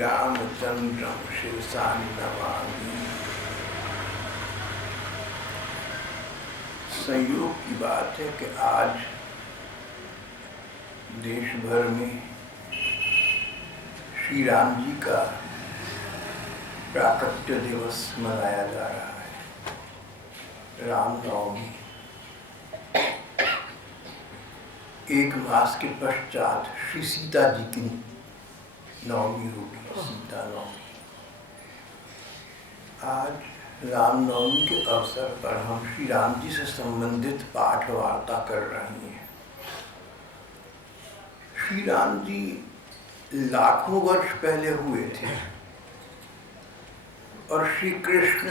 रामचंद्रम शिरसा नमामि। संयोग की बात है कि आज देश भर में श्री राम जी का प्राकट्य दिवस मनाया जा रहा है। रामनवमी। एक मास के पश्चात श्री सीता जी की नवमी होगी, सीता नवमी। आज रामनवमी के अवसर पर हम श्री राम जी से संबंधित पाठ वार्ता कर रहे हैं। श्री राम जी लाखों वर्ष पहले हुए थे और श्री कृष्ण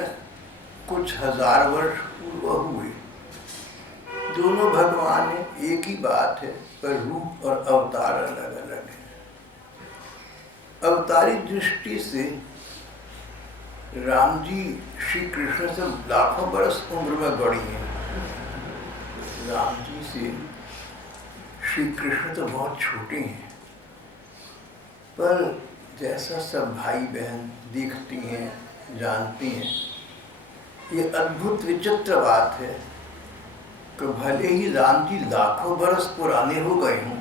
कुछ हजार वर्ष पूर्व हुए। दोनों भगवान हैं, एक ही बात है, पर रूप और अवतार अलग अलग है। अवतारी दृष्टि से राम जी श्री कृष्ण से लाखों बरस उम्र में बड़ी हैं। राम जी से श्री कृष्ण तो बहुत छोटे हैं, पर जैसा सब भाई बहन देखती हैं, जानती हैं, ये अद्भुत विचित्र बात है कि भले ही राम जी लाखों बरस पुराने हो गए हों,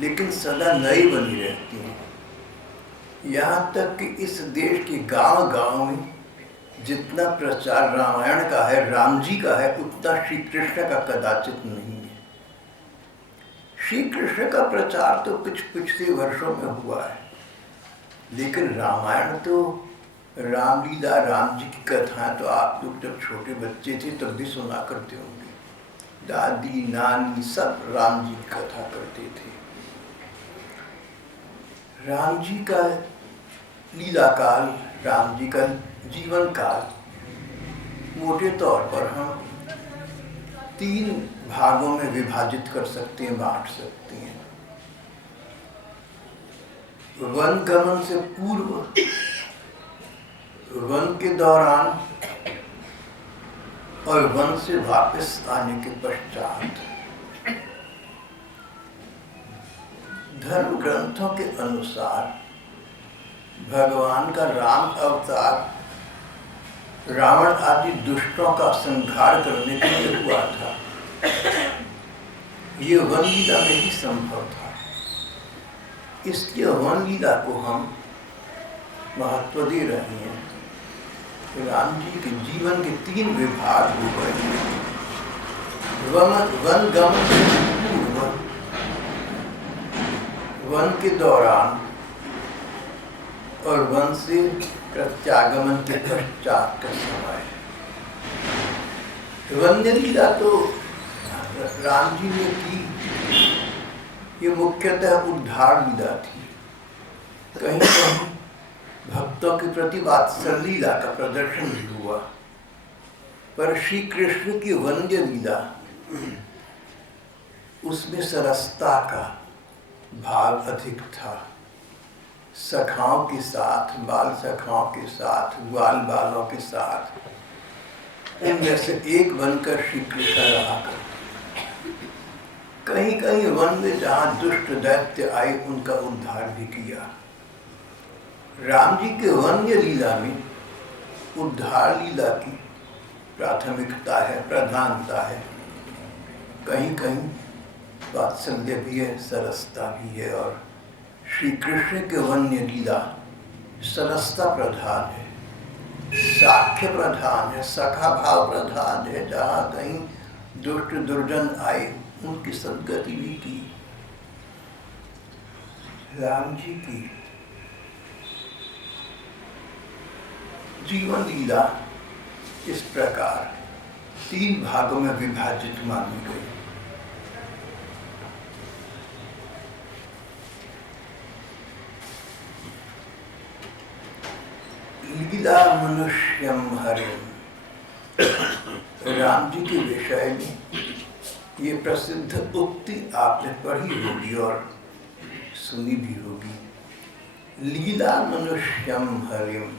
लेकिन सदा नए बनी रहती हैं। यहाँ तक कि इस देश के गांव-गांव में जितना प्रचार रामायण का है, राम जी का है, उतना श्री कृष्ण का कदाचित नहीं है। श्री कृष्ण का प्रचार तो कुछ पिछले वर्षों में हुआ है, लेकिन रामायण तो रामलीला, राम जी की कथाएं तो आप लोग जब छोटे बच्चे थे तब भी सुना करते होंगे। दादी नानी सब राम जी की कथा करते थे। राम जी का लीला काल, राम जी का जीवन काल मोटे तौर पर हम 3 भागों में विभाजित कर सकते हैं, बांट सकते हैं। वन गमन से पूर्व, वन के दौरान और वन से वापस आने के पश्चात। धर्म ग्रंथों के अनुसार भगवान का राम अवतार रावण आदि दुष्टों का संहार करने के लिए हुआ था। ये वन लीला में ही संभव था। इसलिए वन लीला को हम महत्व दे रहे हैं। राम जी के जीवन के 3 विभाग हो गए। वन गमन से पूर्व, वन के दौरान और वन से प्रत्यागमन के पश्चात का समय। वन्य लीला तो राम जी ने की, ये मुख्यतः उद्धार लीला थी। कहीं कहीं भक्तों के प्रति वात्सल्य लीला का प्रदर्शन भी हुआ, पर श्री कृष्ण की वन्य लीला, उसमें सरसता का भाव अधिक था। सखाओं के साथ, बाल सखाओं के साथ, ग्वाल बालों के साथ, उनमें से एक बनकर श्री कृष्ण रहा करते। कहीं कहीं वन में जहाँ दुष्ट दैत्य आए, उनका उद्धार भी किया। राम जी के वन्य लीला में उद्धार लीला की प्राथमिकता है, प्रधानता है। कहीं कहीं वात्सल्य भी है, सरसता भी है, और श्री कृष्ण के वन्य लीला सरसता प्रधान है, साख्य प्रधान है, सखा भाव प्रधान है। जहाँ कहीं दुष्ट दुर्जन आए, उनकी सद्गति भी की। राम जी की जीवन लीला इस प्रकार 3 भागों में विभाजित मानी गई। लीला मनुष्यम हरिम। राम जी के विषय में ये प्रसिद्ध उक्ति आपने पढ़ी होगी और सुनी भी होगी। लीला मनुष्यम हरिम।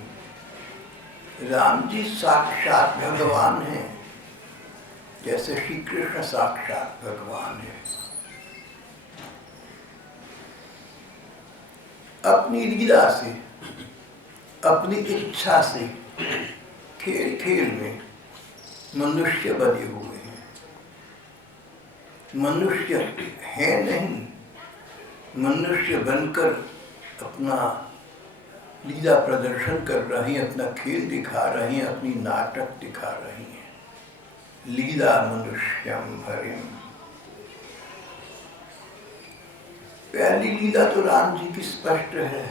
राम जी साक्षात भगवान हैं, जैसे श्री कृष्ण साक्षात भगवान है। अपनी लीला से, अपनी इच्छा से खेल खेल में मनुष्य बने हुए हैं। मनुष्य है नहीं, मनुष्य बनकर अपना लीला प्रदर्शन कर रहे हैं, अपना खेल दिखा रहे हैं, अपनी नाटक दिखा रहे हैं। लीला मनुष्यम हरिम। पहली लीला तो राम जी की स्पष्ट है।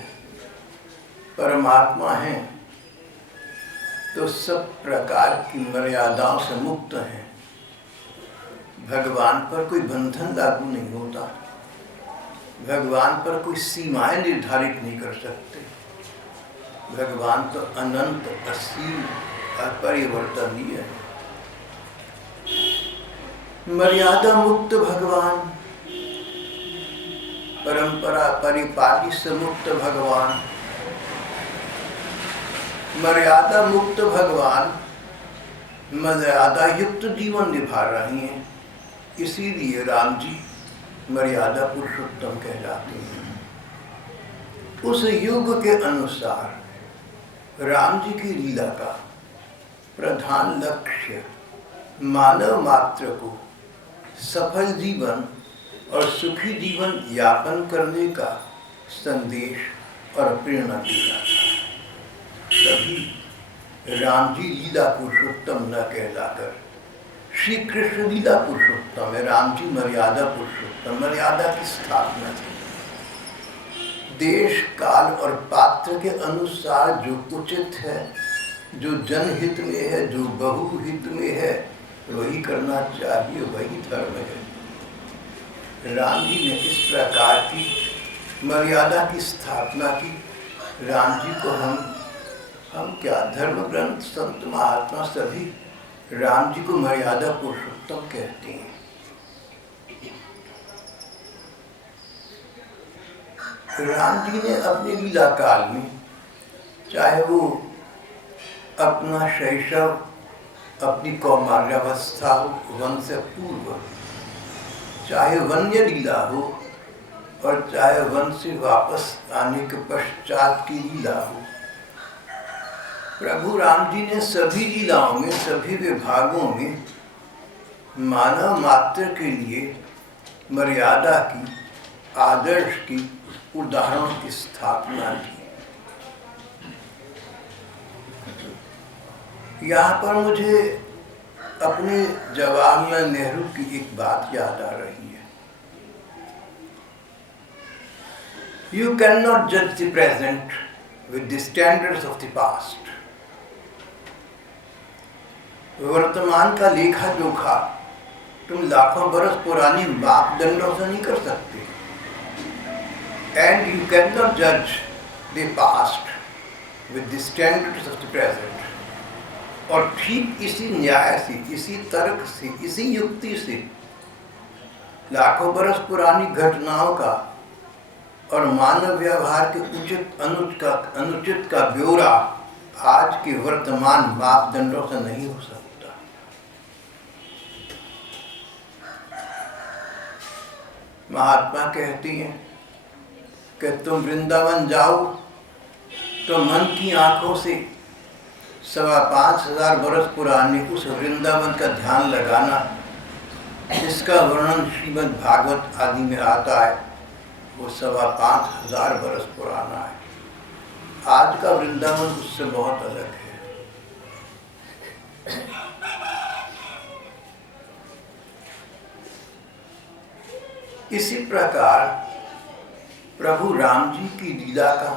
परमात्मा है तो सब प्रकार की मर्यादाओं से मुक्त है। भगवान पर कोई बंधन लागू नहीं होता, भगवान पर कोई सीमाएं निर्धारित नहीं कर सकते। भगवान तो अनंत, असीम, अपरिवर्तनीय है। मर्यादा मुक्त भगवान, परंपरा परिपाटी से मुक्त भगवान, मर्यादा मुक्त भगवान मर्यादा युक्त जीवन निभा रहे हैं। इसीलिए राम जी मर्यादा पुरुषोत्तम कहलाते हैं। उस युग के अनुसार राम जी की लीला का प्रधान लक्ष्य मानव मात्र को सफल जीवन और सुखी जीवन यापन करने का संदेश और प्रेरणा देना था। तभी राम जी लीला पुरुषोत्तम न कहलाकर श्री कृष्ण लीला पुरुषोत्तम है। राम जी मर्यादा पुरुषोत्तम, मर्यादा की स्थापना थी। देश काल और पात्र के अनुसार जो उचित है, जो जनहित में है, जो बहुहित में है, वही करना चाहिए, वही धर्म है। राम जी ने इस प्रकार की मर्यादा की स्थापना की। राम जी को हम क्या, धर्म ग्रंथ, संत महात्मा सभी राम जी को मर्यादा पुरुषोत्तम कहते हैं। राम जी ने अपने लीला काल में, चाहे वो अपना शैशव, अपनी कौमार्यावस्था हो, वन से पूर्व, चाहे वन्य लीला हो और चाहे वन से वापस आने के पश्चात की लीला हो, प्रभु राम जी ने सभी लीलाओं में, सभी विभागों में मानव मात्र के लिए मर्यादा की, आदर्श की, उदाहरण की स्थापना की। यहाँ पर मुझे अपने जवाहरलाल नेहरू की एक बात याद आ रही है। You cannot judge the present with the standards of the past. वर्तमान का लेखा जोखा तुम लाखों बरस पुरानी मापदंडों से नहीं कर सकते। And you cannot judge the past with the standards of the present. और ठीक इसी न्याय से, इसी तर्क से, इसी युक्ति से लाखों बरस पुरानी घटनाओं का और मानव व्यवहार के उचित अनुचित का ब्यौरा आज के वर्तमान मापदंडों से नहीं हो सकता। महात्मा कहती हैं कि तुम वृंदावन जाओ तो मन की आंखों से 5,500 बरस पुराने उस वृंदावन का ध्यान लगाना, जिसका वर्णन श्रीमद् भागवत आदि में आता है, वो 5,500 बरस पुराना है। आज का वृंदावन उससे बहुत अलग है। इसी प्रकार प्रभु राम जी की लीला का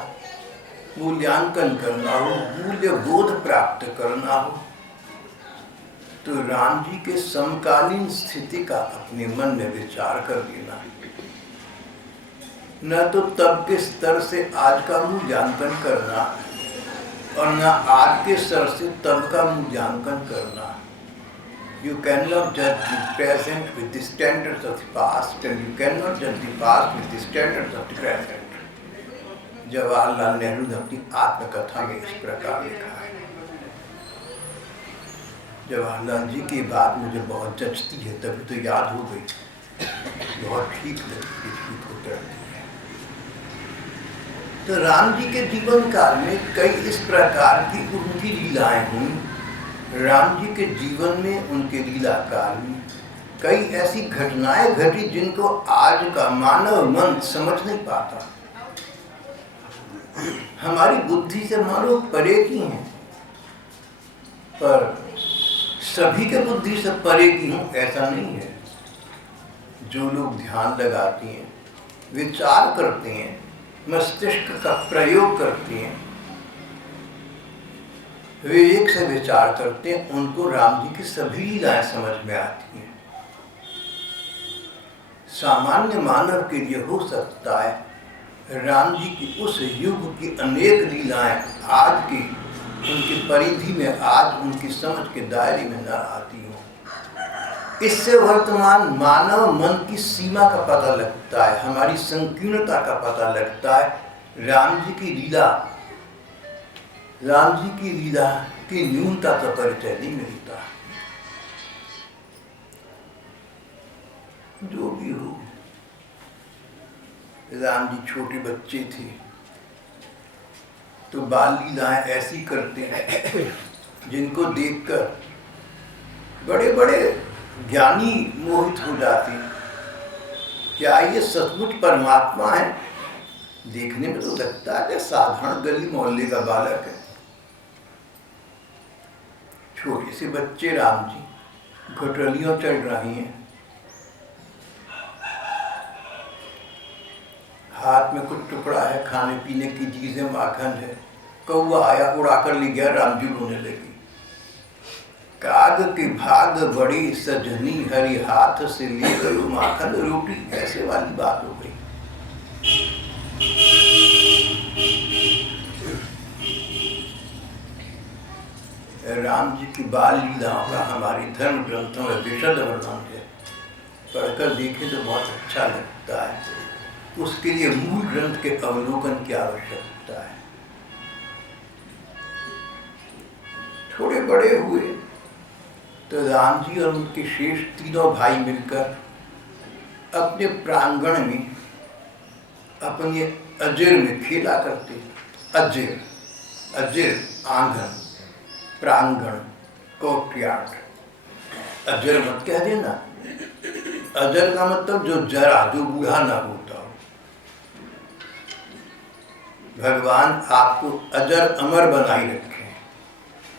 मूल्यांकन करना हो, मूल्य बोध प्राप्त करना हो, तो राम जी के समकालीन स्थिति का अपने मन में विचार कर लेना। न तो तब के स्तर से आज का मूल्यांकन करना और न आज के स्तर से तब का मूल्यांकन करना। You cannot judge the present with the standards of the past, and you cannot judge the past with the standards of the present. Jawaharlal Nehru ने अपनी आत्मकथा में इस प्रकार लिखा है। जवाहरलाल जी की बात मुझे बहुत जचती है, तभी तो याद हो गई। बहुत ठीक लगती है, ठीक होती रहती है। तो राम जी के जीवन काल में कई इस प्रकार की उनकी लीलाएं हुई। राम जी के जीवन में, उनके लीला काल में कई ऐसी घटनाएं घटी जिनको आज का मानव मन समझ नहीं पाता। हमारी बुद्धि से मानो परे की हैं, पर सभी के बुद्धि से परे की हूँ ऐसा नहीं है। जो लोग ध्यान लगाते हैं, विचार करते हैं, मस्तिष्क का प्रयोग करते हैं, विवेक से विचार करते हैं, उनको राम जी की सभी लीलाएं समझ में आती हैं। सामान्य मानव के लिए हो सकता है राम जी की उस युग की अनेक लीलाएं आज की उनकी परिधि में, आज उनकी समझ के दायरे में न आती हो। इससे वर्तमान मानव मन की सीमा का पता लगता है, हमारी संकीर्णता का पता लगता है। राम जी की लीला की न्यूनता का परिचय नहीं मिलता। जो भी हो, राम जी छोटे बच्चे थे तो बाल लीलाएं ऐसी करते हैं जिनको देखकर बड़े बड़े ज्ञानी मोहित हो जाते हैं। क्या ये सचमुच परमात्मा है? देखने में तो लगता है कि साधारण गली मोहल्ले का बालक है। छोटे से बच्चे राम जी घटलियों चढ़ रही हैं, हाथ में कुछ टुकड़ा है, खाने पीने की चीजें, माखन है। कौवा आया, उड़ाकर ले गया, राम जी रोने लगी। काग की भाग बड़ी सजनी, हरी हाथ से ले गयो माखन रोटी, ऐसे वाली बात हो गई। राम जी की बाल लीलाओं का हमारे धर्म ग्रंथों में विशद वर्णन है। पढ़कर देखें तो बहुत अच्छा लगता है। उसके लिए मूल ग्रंथ के अवलोकन की आवश्यकता है। थोड़े बड़े हुए तो राम जी और उनके शेष तीनों भाई मिलकर अपने प्रांगण में, अपने अजर में खेला करते। अजर आंगन, प्रांगण, कोर्टयार्ड। अजर मत कह देना। अजर का मतलब जो जरा, जो बूढ़ा ना होता हो। भगवान आपको अजर अमर बनाई रखे,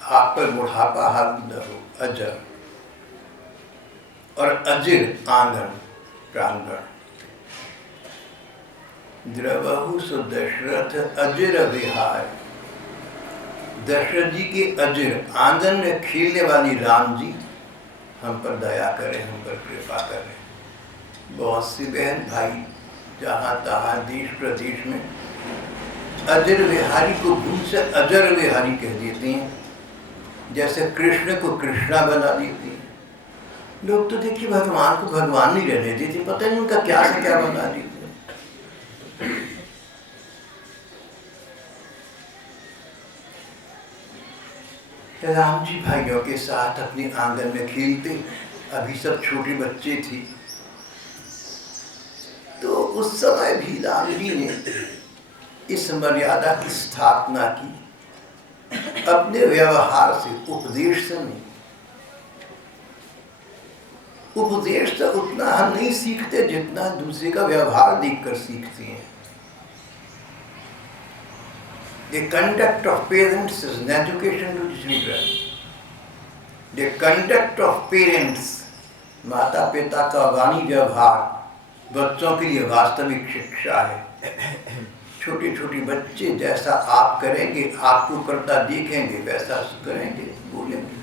आप पर बुढ़ापा हावी न हो। अजर और अजर आंगन, प्रांगण। द्रवहु सो दशरथ अजर विहार। दशरथ जी के अजर आंगन में खेलने वाली राम जी हम पर दया करें, हम पर कृपा करें। बहुत सी बहन भाई जहाँ तहाँ देश प्रदेश में अजर विहारी को भूल से अजर विहारी कह देते हैं। जैसे कृष्ण को कृष्णा बना देते हैं। लोग तो देखिए भगवान को भगवान नहीं रहने देते, पता नहीं उनका क्या से क्या बना देते हैं। राम जी भाइयों के साथ अपने आंगन में खेलते, अभी सब छोटे बच्चे थे। तो उस समय भी राम जी ने इस मर्यादा की स्थापना की, अपने व्यवहार से, उपदेश से नहीं। उपदेश तो उतना हम नहीं सीखते जितना दूसरे का व्यवहार देखकर सीखते हैं। The conduct of parents is an education to children. The conduct of parents, माता पिता का वाणी व्यवहार बच्चों के लिए वास्तविक शिक्षा है। छोटे छोटे बच्चे जैसा आप करेंगे, आपको करता देखेंगे, वैसा करेंगे, बोलेंगे।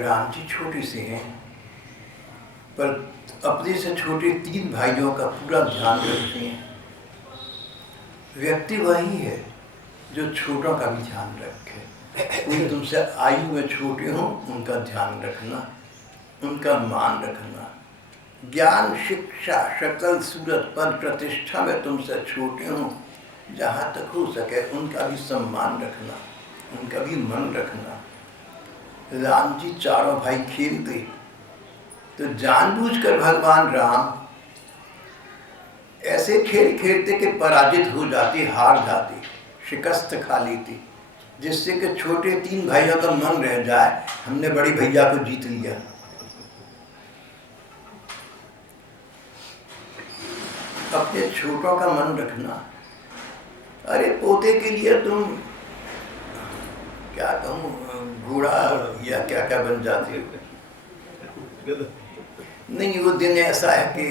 राम जी छोटे से हैं, पर अपने से छोटे 3 भाइयों का पूरा ध्यान रखते हैं। व्यक्ति वही है जो छोटों का भी ध्यान रखे। कोई तुमसे आयु में छोटे हों, उनका ध्यान रखना, उनका मान रखना। ज्ञान, शिक्षा, शक्ल, सूरत, पद, प्रतिष्ठा में तुमसे छोटे हों, जहाँ तक हो सके उनका भी सम्मान रखना, उनका भी मन रखना। राम जी चारों भाई खेलते तो जानबूझकर भगवान राम ऐसे खेल खेलते कि पराजित हो जाती, हार जाती, शिकस्त खा लेती, जिससे कि छोटे 3 भाइयों का मन रह जाए हमने बड़ी भैया को जीत लिया। अपने छोटों का मन रखना। अरे पोते के लिए तुम क्या कहूँ, घोड़ा या क्या क्या बन जाते हो। नहीं, वो दिन ऐसा है कि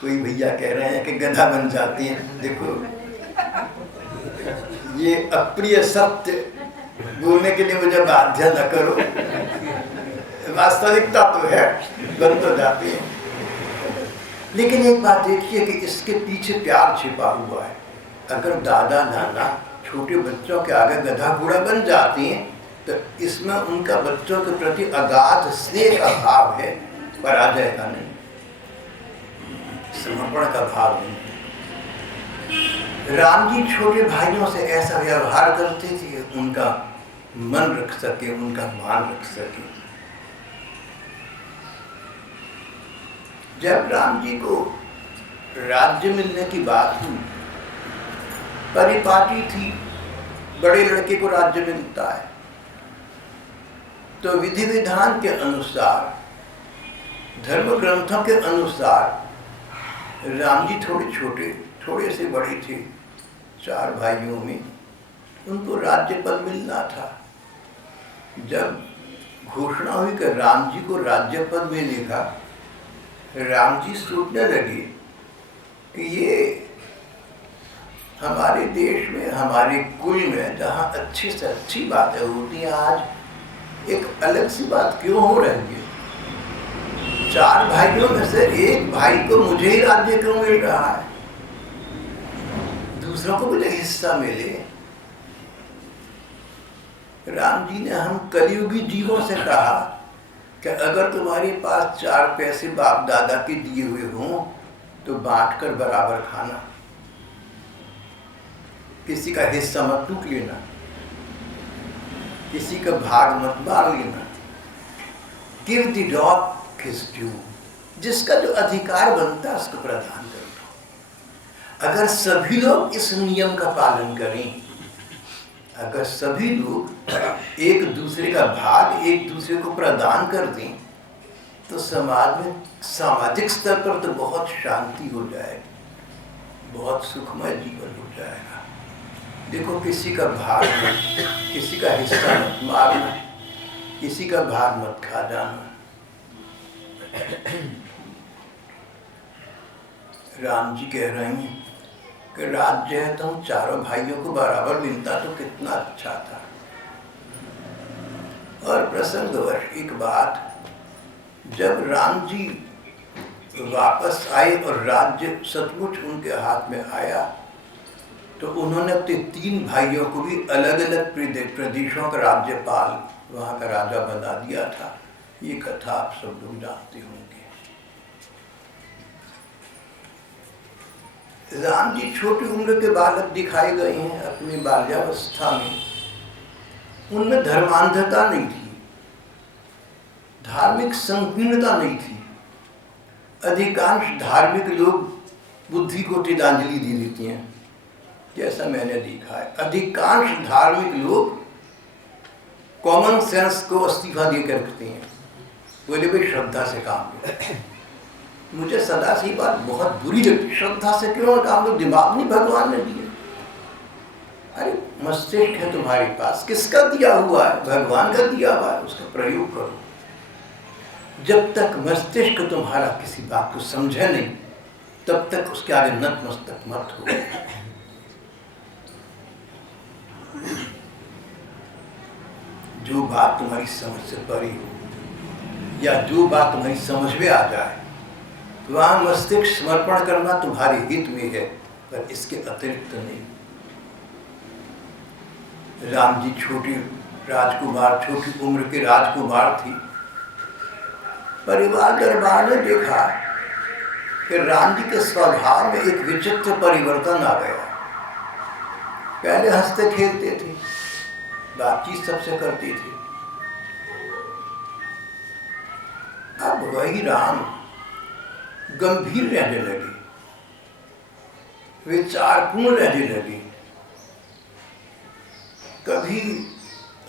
कोई भैया कह रहे हैं कि गधा बन जाती हैं। देखो, ये अप्रिय सत्य बोलने के लिए मुझे बाध्य न करो, वास्तविकता तो है, बन तो जाती है। लेकिन एक बात देखिए कि इसके पीछे प्यार छिपा हुआ है। अगर दादा नाना छोटे बच्चों के आगे गधा घोड़ा बन जाती हैं तो इसमें उनका बच्चों के प्रति अगाध स्नेह का भाव है, पराजय का नहीं, समर्पण का भाव नहीं। राम जी छोटे भाइयों से ऐसा व्यवहार करते थे उनका मन रख सके, उनका मान रख सके। जब राम जी को राज्य मिलने की बात हुई, परिपाटी थी, बड़े लड़के को राज्य मिलता है, तो विधि विधान के अनुसार, धर्म ग्रंथों के अनुसार राम जी थोड़े छोटे, थोड़े से बड़े थे, 4 भाइयों में उनको राज्य पद मिलना था। जब घोषणा हुई कि राम जी को राज्य पद मिलेगा, राम जी सोचने लगे कि ये हमारे देश में, हमारे कुल में जहाँ अच्छी से अच्छी बातें होती हैं, आज एक अलग सी बात क्यों हो रही है। 4 भाइयों में से एक भाई को मुझे ही राज्य क्यों मिल रहा है, दूसरों को मुझे हिस्सा मिले। राम जी ने हम कलियुगी जीवों से कहा कि अगर तुम्हारे पास 4 पैसे बाप दादा के दिए हुए हों तो बांटकर बराबर खाना, किसी का हिस्सा मत टूट लेना, किसी का भाग मत बांट लेना। Give the dog his due, जिसका जो अधिकार बनता है उसको प्रदान करो। अगर सभी लोग इस नियम का पालन करें, अगर सभी लोग एक दूसरे का भाग एक दूसरे को प्रदान कर दें, तो समाज में सामाजिक स्तर पर तो बहुत शांति हो जाएगी, बहुत सुखमय जीवन हो जाएगा। देखो, किसी का भाग मत, किसी का हिस्सा मत मारना, किसी का भाग मत खा जाना। राम जी कह रहे हैं कि राज्य है तो हम 4 भाइयों को बराबर मिलता तो कितना अच्छा था। और प्रसंगवश एक बात, जब राम जी वापस आए और राज्य सचमुच उनके हाथ में आया, तो उन्होंने अपने 3 भाइयों को भी अलग अलग प्रदेशों का राज्यपाल, वहाँ का राजा बना दिया था। ये कथा आप सब लोग जानते होंगे। राम जी छोटी उम्र के बालक दिखाए गए हैं अपनी बाल्यावस्था में। उनमें धर्मांधता नहीं थी, धार्मिक संकीर्णता नहीं थी। अधिकांश धार्मिक लोग बुद्धि को तिलांजलि दे देती हैं, जैसा मैंने देखा है। अधिकांश धार्मिक लोग कॉमन सेंस को इस्तीफा दे कर रखते हैं, बोले भाई श्रद्धा से काम लो। मुझे सदा से बात बहुत बुरी लगती, श्रद्धा से क्यों काम लो, दिमाग नहीं भगवान ने दिया। अरे मस्तिष्क है तुम्हारे पास, किसका दिया हुआ है? भगवान का दिया हुआ है, उसका प्रयोग करो। जब तक मस्तिष्क तुम्हारा किसी बात को समझे नहीं, तब तक उसके आगे नतमस्तक मत हो। जो बात तुम्हारी समझ से परे हो या जो बात तुम्हारी समझ में आ जाए, वहां मस्तिष्क समर्पण करना तुम्हारे हित में है, पर इसके अतिरिक्त नहीं। राम जी छोटे राजकुमार, छोटी उम्र के राजकुमार थी। परिवार दरबार ने देखा कि राम जी के स्वभाव में एक विचित्र परिवर्तन आ गया। पहले हंसते खेलते थे, बातचीत सबसे करती थी। अब वही राम गंभीर रहने लगे, विचारपूर्ण रहने लगे। कभी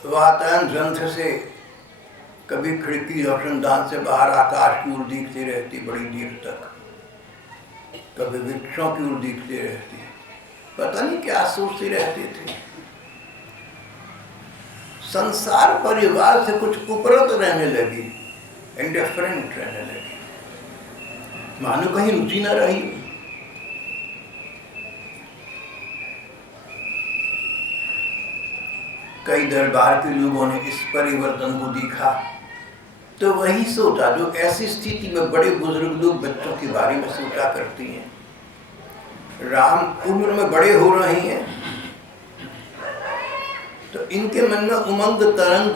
वातायन ग्रंथ से, कभी खिड़की रोशनदान से बाहर आकाश की ओर देखते रहती बड़ी देर तक, कभी वृक्षों की ओर देखते रहते, पता नहीं क्या सोचते रहते थे। संसार परिवार से कुछ उपरत रहने लगी, इंडिफरेंट रहने लगी, मानो कहीं रुचि न रही। कई दरबार के लोगों ने इस परिवर्तन को देखा तो वही सोचा जो ऐसी स्थिति में बड़े बुजुर्ग लोग बच्चों के बारे में सोचा करती हैं। राम उम्र में बड़े हो रहे हैं तो इनके मन में उमंग तरंग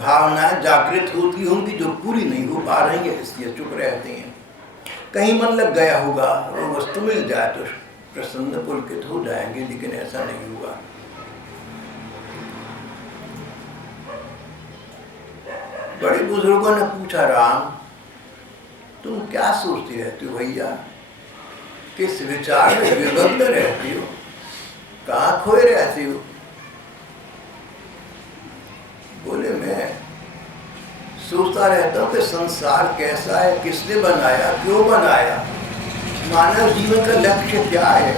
भावनाएं जागृत होती होंगी जो पूरी नहीं हो पा रही है, इसलिए चुप रहते हैं। कहीं मन लग गया होगा, वो वस्तु मिल जाए तो प्रसन्न पुलकित हो जाएंगे, लेकिन ऐसा नहीं हुआ। बड़े बुजुर्गों ने पूछा, राम तुम क्या सोचते रहते हो भैया, किस विचार में विभक्त रहते हो, कहाँ खोए रहते हो? बोले मैं सोचता रहता हूँ कि संसार कैसा है, किसने बनाया, क्यों बनाया, मानव जीवन का लक्ष्य क्या है,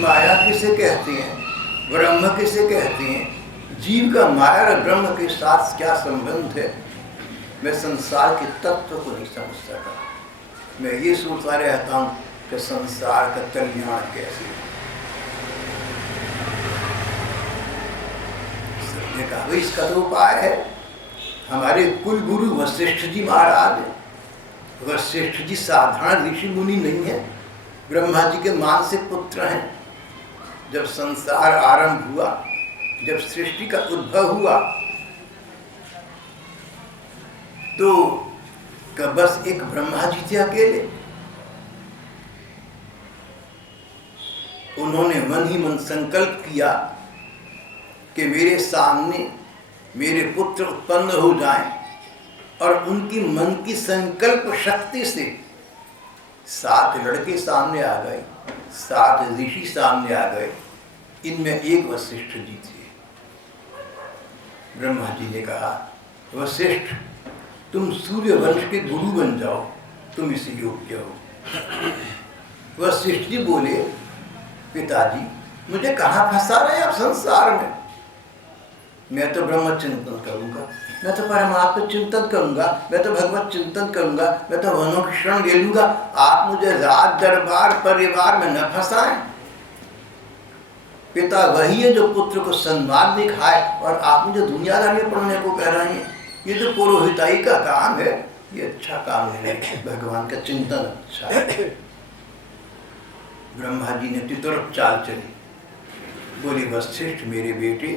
माया किसे कहते हैं, ब्रह्म किसे कहते हैं, जीव का माया और ब्रह्म के साथ क्या संबंध है। मैं संसार के तत्व को नहीं समझ सका। मैं ये सोचता रहता हूँ कि संसार का कल्याण कैसे। सबने कहा भाई इसका तो उपाय है। हमारे कुल गुरु वशिष्ठ जी महाराज हैं। वशिष्ठ जी साधारण ऋषि मुनि नहीं है, ब्रह्मा जी के मानसिक पुत्र हैं। जब संसार आरंभ हुआ, जब सृष्टि का उद्भव हुआ तो बस एक ब्रह्मा जी थे अकेले। उन्होंने मन ही मन संकल्प किया कि मेरे सामने मेरे पुत्र उत्पन्न हो जाएं, और उनकी मन की संकल्प शक्ति से 7 लड़के सामने आ गए, 7 ऋषि सामने आ गए। इनमें एक वशिष्ठ जी थे। ब्रह्मा जी ने कहा, वशिष्ठ तुम सूर्य वंश के गुरु बन जाओ, तुम इसी योग्य हो। वशिष्ठ जी बोले, पिताजी मुझे कहाँ फंसा रहे आप संसार में, मैं तो ब्रह्म चिंतन करूंगा, मैं तो परमात्मा चिंतन करूंगा, मैं तो भगवत चिंतन करूंगा, मैं तो वनों की शरण ले लूंगा। आप मुझे राज दरबार परिवार में न फंसाएं। पिता वही है जो पुत्र को सन्मान दिखाए, और आप मुझे दुनियादारी में पढ़ने को कह रहे हैं। ये जो पुरोहिताई का काम है, ये अच्छा काम नहीं है, भगवान का चिंतन अच्छा है। ब्रह्मा जी ने तितुरप चाल चली, बोली, वशिष्ठ मेरे बेटे,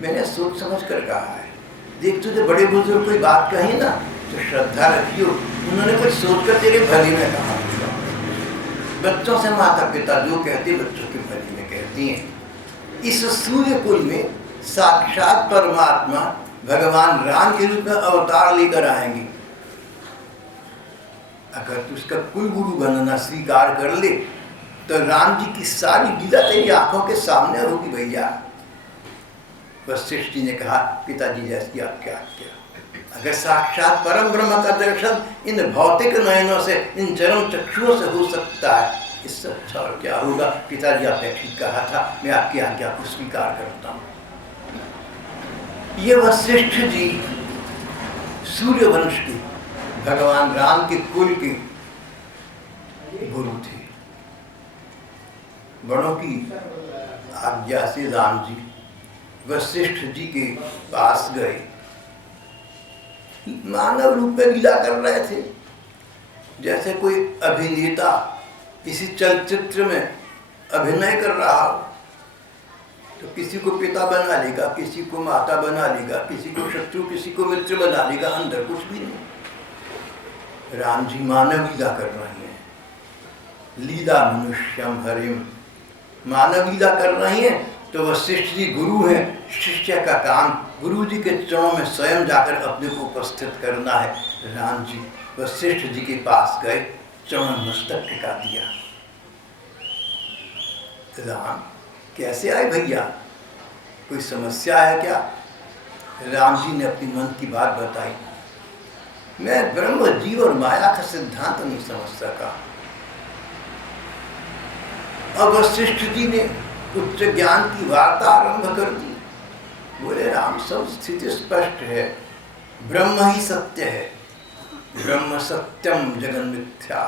मैंने सोच समझ कर कहा है, देख तुझे बड़े बुजुर्ग कोई बात कही ना तो श्रद्धा रखियो, उन्होंने कुछ सोचकर तेरे भले में कहा। बच्चों से माता पिता जो कहते बच्चों के भले में कहती हैं। इस सूर्य कुल में साक्षात परमात्मा भगवान राम के रूप में अवतार लेकर आएंगे। अगर तू उसका कुल गुरु बनना स्वीकार कर ले तो राम जी की सारी लीला तेरी आंखों के सामने होगी भैया। वशिष्ठ जी ने कहा, पिताजी जैसी आपकी आज्ञा। अगर साक्षात परम ब्रह्म का दर्शन इन भौतिक नयनों से, इन चरम चक्षुओं से हो सकता है, इससे अच्छा और क्या होगा। पिताजी आपने ठीक कहा था, मैं आपकी आज्ञा को स्वीकार करता हूँ। ये वशिष्ठ जी सूर्य वंश के भगवान राम के कुल के गुरु थे। बड़ों की आज्ञा से राम जी वशिष्ठ जी के पास गए। मानव रूप में लीला कर रहे थे, जैसे कोई अभिनेता किसी चलचित्र में अभिनय कर रहा हो, तो किसी को पिता बना लेगा, किसी को माता बना लेगा, किसी को शत्रु, किसी को मित्र बना लेगा, अंदर कुछ भी नहीं। राम जी मानव लीला कर रहे हैं, लीला मनुष्यम हरिम, मानव लीला कर रहे हैं। तो वशिष्ठ जी गुरु हैं, शिष्य का काम गुरु जी के चरणों में स्वयं जाकर अपने को उपस्थित करना है। राम जी वशिष्ठ जी के पास गए, चरण मस्तक टिका दिया। राम कैसे आए भैया, कोई समस्या है क्या? राम जी ने अपनी मन की बात बताई। मैं ब्रह्म जीव और माया का सिद्धांत नहीं समझ सका। अब वशिष्ठ जी ने उच्च ज्ञान की वार्ता आरंभ कर दी। बोले राम सब स्थिति स्पष्ट है, ब्रह्म ही सत्य है, ब्रह्म सत्यम जगन मिथ्या,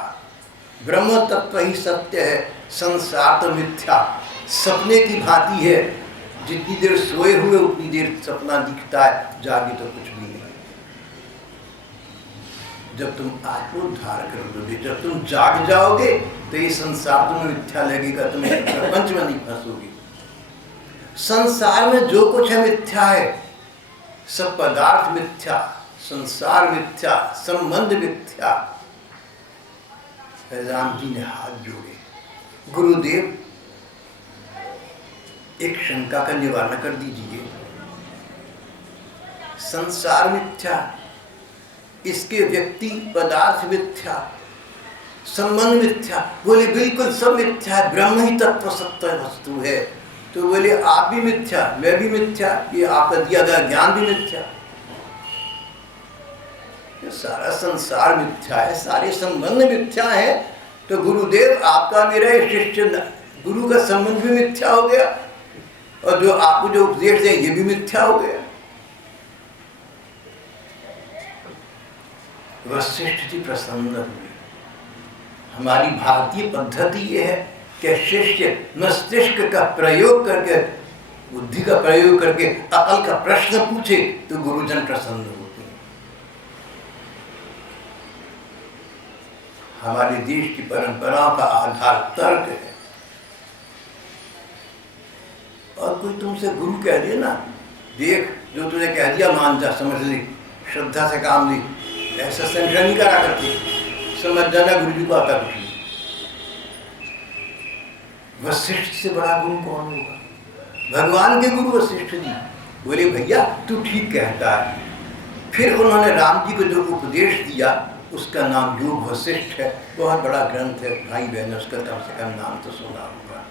ब्रह्म तत्व ही सत्य है, संसार तो मिथ्या, सपने की भांति है, जितनी देर सोए हुए उतनी देर सपना दिखता है, जागे तो कुछ भी नहीं। जब तुम आत्मोद्धार कर दोगे, जब तुम जाग जाओगे तो ये संसार तुम्हें मिथ्या लगेगा, तुम्हें प्रपंच में नहीं फंसोगे। संसार में जो कुछ है मिथ्या है, सब पदार्थ मिथ्या, संसार मिथ्या, संबंध मिथ्या। राम जी ने हाथ जोड़े, गुरुदेव एक शंका का निवारण कर दीजिए। संसार मिथ्या, इसके व्यक्ति पदार्थ मिथ्या, संबंध मिथ्या। बोले बिल्कुल सब मिथ्या है, ब्रह्म ही तत्व सत्य वस्तु है। तो बोले आप भी मिथ्या, मैं भी मिथ्या, ये आपका दिया गया ज्ञान भी मिथ्या, ये सारा संसार मिथ्या है, सारे संबंध मिथ्या है। तो गुरुदेव आपका मेरा शिष्य गुरु का संबंध भी मिथ्या हो गया, और जो आपको जो उपदेश है ये भी मिथ्या हो गया। वशिष्ठ जी प्रसन्न हुए। हमारी भारतीय पद्धति ये है कि शिष्य मस्तिष्क का प्रयोग करके, बुद्धि का प्रयोग करके अकल का प्रश्न पूछे तो गुरुजन प्रसन्न होते हैं। हमारे देश की परंपराओं का आधार तर्क है, और कोई तुमसे गुरु कह दिया ना, देख जो तुझे कह दिया मान जा, समझ ली, श्रद्धा से काम ली, ऐसा संशय नहीं करा करती, समझ जाना गुरु जी को आता कुछ नहीं। वशिष्ठ से बड़ा गुरु कौन होगा? भगवान के गुरु वशिष्ठ जी। बोले भैया तू ठीक कहता है। फिर उन्होंने राम जी को जो उपदेश दिया उसका नाम योग वशिष्ठ है, बहुत बड़ा ग्रंथ है भाई बहन, उसका कम से कम नाम तो सुना होगा।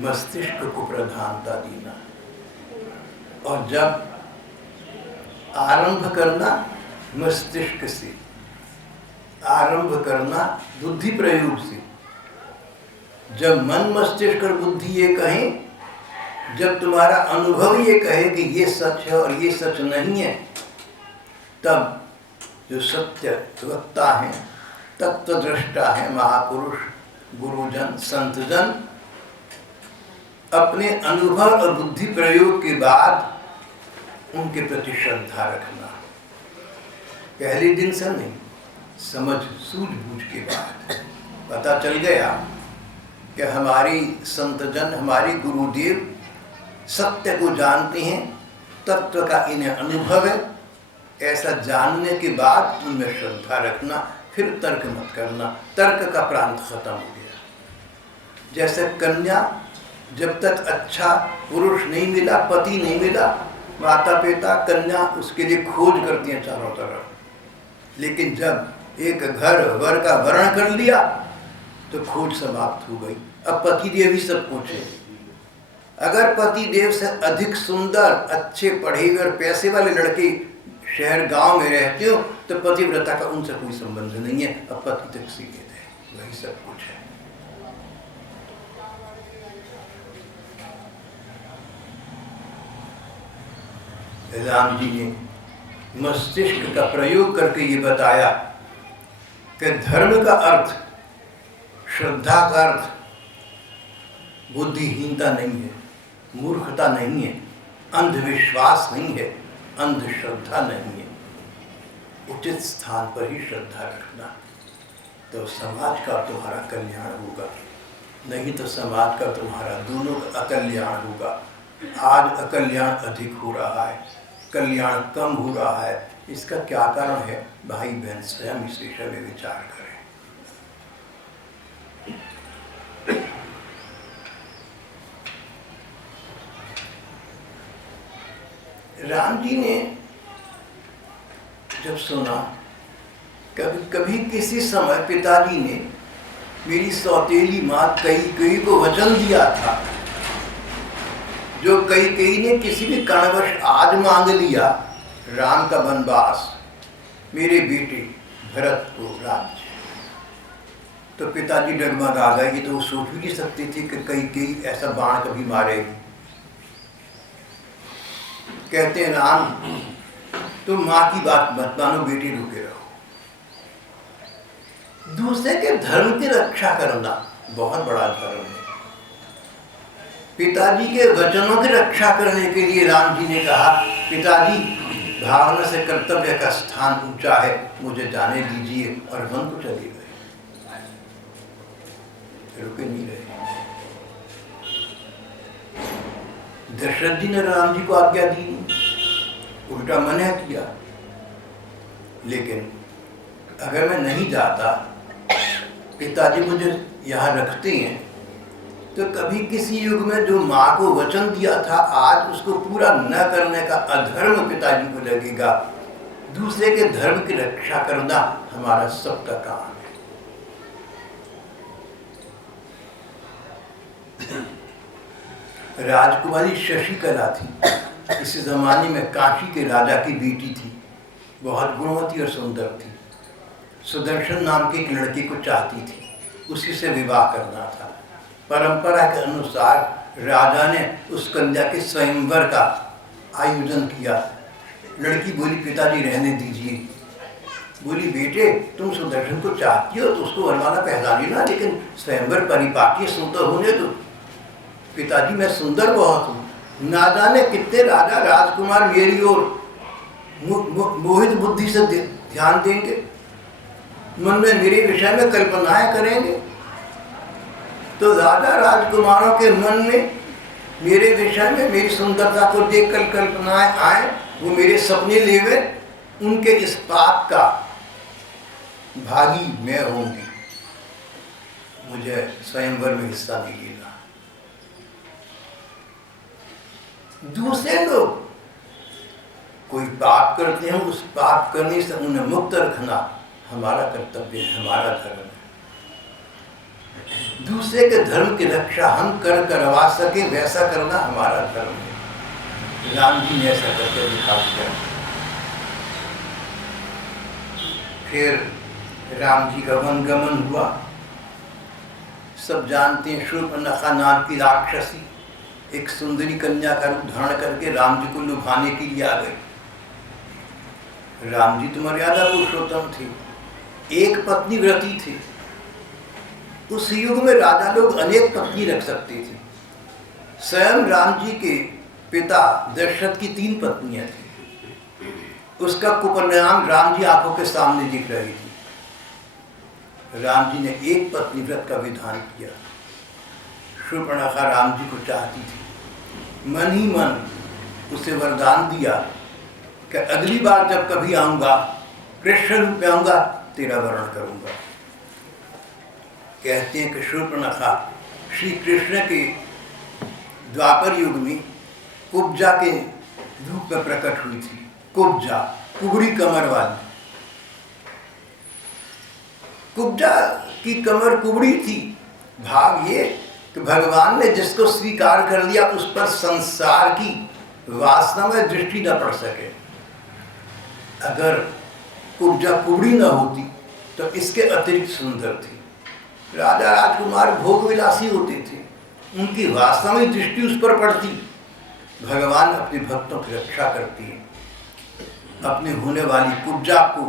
मस्तिष्क को प्रधानता देना, और जब आरंभ करना मस्तिष्क से, आरंभ करना बुद्धि प्रयोग से। जब मन मस्तिष्क और बुद्धि ये कहें, जब तुम्हारा अनुभव ये कहे कि ये सच है और ये सच नहीं है, तब जो सत्य वक्ता है, तत्वदृष्टा है, महापुरुष, गुरुजन, संतजन, अपने अनुभव और बुद्धि प्रयोग के बाद उनके प्रति श्रद्धा रखना। पहले दिन से नहीं, समझ सूझबूझ के बाद पता चल गया कि हमारी संतजन, हमारी गुरुदेव सत्य को जानते हैं, तत्व का इन्हें अनुभव है, ऐसा जानने के बाद उनमें श्रद्धा रखना, फिर तर्क मत करना। तर्क का प्रांत खत्म हो गया। जैसे कन्या जब तक अच्छा पुरुष नहीं मिला, पति नहीं मिला, माता पिता कन्या उसके लिए खोज करती हैं चारों तरफ, लेकिन जब एक घर वर का वर्ण कर लिया तो खोज समाप्त हो गई। अब पति देव ही सब कुछ है। अगर पति देव से अधिक सुंदर, अच्छे पढ़े हुए और पैसे वाले लड़के शहर गांव में रहते हो तो पतिव्रता का उनसे कोई संबंध नहीं है, अब पति तक सीमित है, वही सब कुछ है। राम जी ने मस्तिष्क का प्रयोग करके ये बताया कि धर्म का अर्थ, श्रद्धा का अर्थ बुद्धिहीनता नहीं है, मूर्खता नहीं है, अंधविश्वास नहीं है, अंधश्रद्धा नहीं है। उचित स्थान पर ही श्रद्धा रखना, तो समाज का तुम्हारा कल्याण होगा, नहीं तो समाज का तुम्हारा दोनों का अकल्याण होगा। आज अकल्याण अधिक हो रहा है, कल्याण कम हो रहा है। इसका क्या कारण है? भाई बहन स्वयं इस विषय में विचार करें। राम जी ने जब सुना, कभी कभी किसी समय पिताजी ने मेरी सौतेली माँ कैकेयी को वचन दिया था, जो कैकेयी ने किसी भी कारणवश आज मांग लिया, राम का वनवास, मेरे बेटे भरत को राज्य, तो पिताजी डगमगा गए। ये तो वो सोच भी नहीं सकते थे कि कैकेयी ऐसा बाण कभी मारेगी। कहते हैं राम तुम माँ की बात मत मानो, बेटे रुके रहो। दूसरे के धर्म की रक्षा करना बहुत बड़ा धर्म है। पिताजी के वचनों की रक्षा करने के लिए राम जी ने कहा, पिताजी भावना से कर्तव्य का स्थान ऊंचा है, मुझे जाने दीजिए, और वन को चले गए, रुके नहीं रहे। दशरथ जी ने राम जी को आज्ञा दी, उल्टा मना किया। लेकिन अगर मैं नहीं जाता, पिताजी मुझे यहाँ रखते हैं, तो कभी किसी युग में जो माँ को वचन दिया था, आज उसको पूरा न करने का अधर्म पिताजी को लगेगा। दूसरे के धर्म की रक्षा करना हमारा सबका काम है। राजकुमारी शशिकला थी, इस जमाने में काशी के राजा की बेटी थी, बहुत गुणवती और सुंदर थी। सुदर्शन नाम की एक लड़की को चाहती थी, उसी से विवाह करना था। परंपरा के अनुसार राजा ने उस कन्या के स्वयंवर का आयोजन किया। लड़की बोली, पिताजी रहने दीजिए। बोली, बेटे तुम सुदर्शन को चाहती हो तो उसको वरमाला पहना लेना, लेकिन स्वयंवर परिपाटी सुंदर होने दो। पिताजी मैं सुंदर बहुत हूँ, ना जाने कितने राजा राजकुमार मेरी ओर मोहित बुद्धि से ध्यान देंगे, मन में मेरे विषय में कल्पनाएं करेंगे। तो राजा राजकुमारों के मन में मेरे विषय में, मेरी सुंदरता को देखकर कल्पनाएं आए, वो मेरे सपने लेवे, उनके इस पाप का भागी मैं होंगी, मुझे स्वयंवर में हिस्सा नहीं लेना। दूसरे लोग कोई पाप करते हैं, उस पाप करने से उन्हें मुक्त रखना हमारा कर्तव्य है, हमारा धर्म है। दूसरे के धर्म की रक्षा हम करवा सके वैसा करना हमारा धर्म है। राम जी ने ऐसा करके दिखा दिया। फिर राम जी का वनगमन हुआ। सब जानते हैं, शूर्पणखा नाम की राक्षसी एक सुंदरी कन्या का रूप धारण करके राम जी को लुभाने के लिए आ गई। राम जी तो मर्यादा पुरुषोत्तम थे, एक पत्नी व्रती थे। उस युग में राजा लोग अनेक पत्नी रख सकते थे। स्वयं राम जी के पिता दशरथ की 3 पत्नियां थी। उसका कुपरिणाम राम जी आंखों के सामने दिख रही थी। राम जी ने एक पत्नी व्रत का विधान किया। शूर्पणखा राम जी को चाहती थी, मन ही मन उसे वरदान दिया कि अगली बार जब कभी आऊंगा, कृष्ण रूप में आऊंगा, तेरा वर्ण करूंगा। कहते हैं कि शूर्पणखा श्री कृष्ण के द्वापर युग में कुब्जा के रूप में प्रकट हुई थी। कुब्जा, कुबड़ी कमर वाली। कुब्जा की कमर कुबड़ी थी। भाव ये कि भगवान ने जिसको स्वीकार कर लिया, उस पर संसार की वासना में दृष्टि न पड़ सके। अगर कुब्जा कुबड़ी न होती तो इसके अतिरिक्त सुंदर थी। राजा राजकुमार भोग विलासी होते थे, उनकी वासना में दृष्टि उस पर पड़ती। भगवान अपने भक्तों की रक्षा करती है। अपने होने वाली कुब्जा को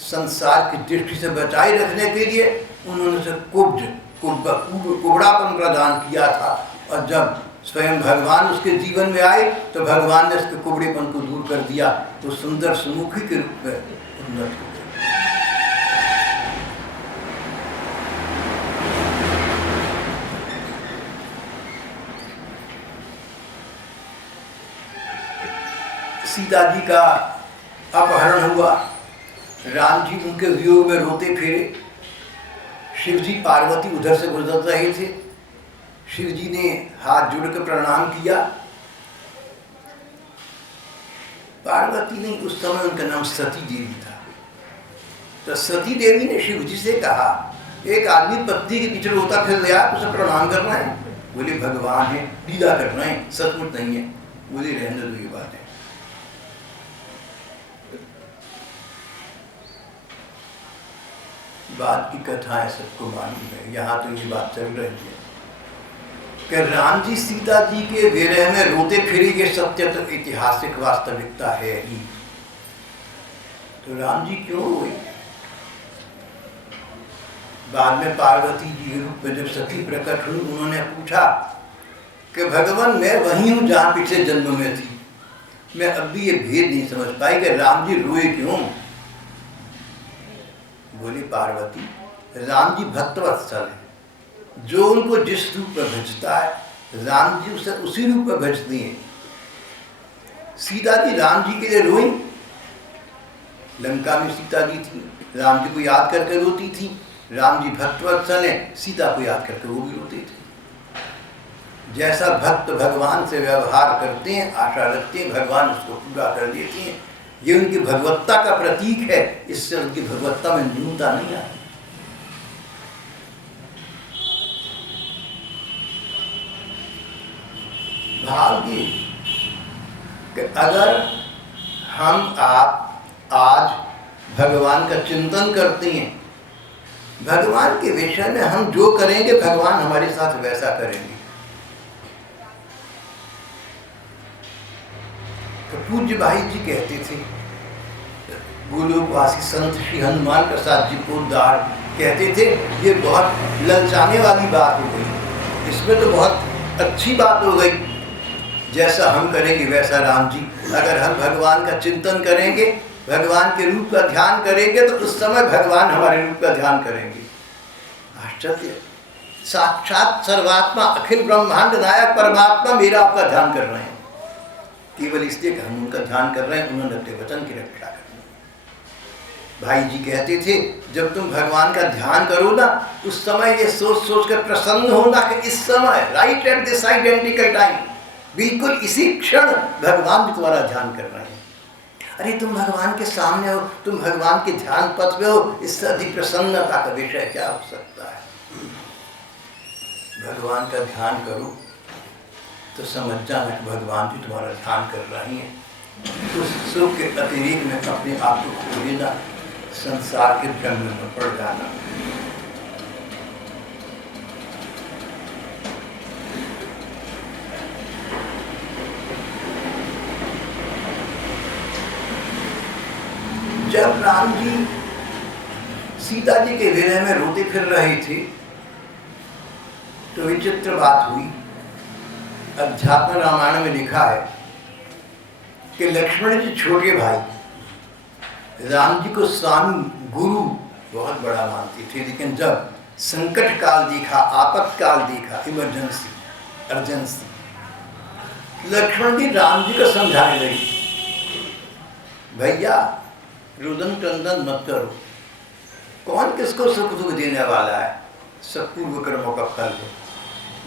संसार की दृष्टि से बचाए रखने के लिए उन्होंने उसे कुबड़ापन प्रदान किया था। और जब स्वयं भगवान उसके जीवन में आए तो भगवान ने उसके कुबड़ेपन को दूर कर दिया, तो सुंदर सुमुखी के रूप में उन्नत हो गए। सीता जी का अपहरण हुआ। राम जी उनके वियोग में रोते फिरे। शिव जी पार्वती उधर से गुजर रहे थे। शिव जी ने हाथ जोड़कर प्रणाम किया। पार्वती नहीं, उस समय उनका नाम सती देवी था। तो सती देवी ने शिव जी से कहा, एक आदमी पत्नी के पीछे रोता फिर गया, उसे प्रणाम करना है? बोले भगवान है, लीला करना है, सचमुच नहीं है। बोले रहने दो ये बात है। बात की कथाएं सबको मालूम है, यहाँ तो ये बात चल रही है कि राम जी सीता जी के विरह में रोते फिरे, ये सत्य तो ऐतिहासिक वास्तविकता है ही। तो राम जी क्यों रोए? बाद में पार्वती जी के रूप में जब सती प्रकट हुई, उन्होंने पूछा कि भगवान मैं वही हूँ जहाँ पिछले जन्म में थी। मैं अब भी ये भेद नहीं समझ पाई कि राम जी रोए क्यों। बोली पार्वती, राम जी भक्तवत्सल है, जो उनको जिस रूप में भजता है राम जी उसे उसी रूप में भजती हैं। सीता जी राम जी के लिए रोई, लंका में सीता जी थी, राम जी को याद करके रोती थी। राम जी भक्तवत्सल है, सीता को याद करके वो भी रोते थे। जैसा भक्त भगवान से व्यवहार करते हैं, आशा रखते हैं, भगवान उसको पूरा कर देते हैं। ये उनकी भगवत्ता का प्रतीक है, इससे उनकी भगवत्ता में न्यूनता नहीं आती। भाव ये कि अगर हम आप आज भगवान का चिंतन करते हैं, भगवान के विषय में हम जो करेंगे भगवान हमारे साथ वैसा करेंगे। तो पूज्य भाई जी कहते थे, गोलोकवासी संत श्री हनुमान प्रसाद जी पोद्दार कहते थे, ये बहुत ललचाने वाली बात हो गई, इसमें तो बहुत अच्छी बात हो गई। जैसा हम करेंगे वैसा राम जी। अगर हम भगवान का चिंतन करेंगे, भगवान के रूप का ध्यान करेंगे, तो उस समय भगवान हमारे रूप का ध्यान करेंगे। आश्चर्य! साक्षात सर्वात्मा अखिल ब्रह्मांड नायक परमात्मा मेरा आपका ध्यान कर रहे हैं, केवल इसलिए कि हम उनका ध्यान कर रहे हैं, उन्होंने अपने वचन की रक्षा करनी। भाई जी कहते थे, जब तुम भगवान का ध्यान करो ना, उस समय ये सोच सोच कर प्रसन्न होना कि इस समय right at this identical time, बिल्कुल इसी क्षण भगवान भी तुम्हारा ध्यान कर रहे हैं। अरे तुम भगवान के सामने हो, तुम भगवान के ध्यान पथ में हो, इससे अधिक प्रसन्नता का विषय क्या हो सकता है। भगवान का ध्यान करो तो समझ जाना कि भगवान जी तुम्हारा ध्यान कर रही हैं। उस सुख के अतिरिक्त में अपने आप को खो देना, संसार के भ्रम में पड़ जाना। जब राम जी सीता जी के विरह में रोते फिर रहे थे, तो विचित्र बात हुई। अध्यात्म रामायण में लिखा है कि लक्ष्मण जी छोटे भाई राम जी को स्वामी गुरु बहुत बड़ा मानते थे, लेकिन जब संकट काल देखा, आपातकाल देखा, इमरजेंसी, अर्जेंसी, लक्ष्मण जी राम जी को समझाने लगे, भैया रुदन टंदन मत करो, कौन किसको सुख दुख देने वाला है, सब पूर्व कर्मों का फल है।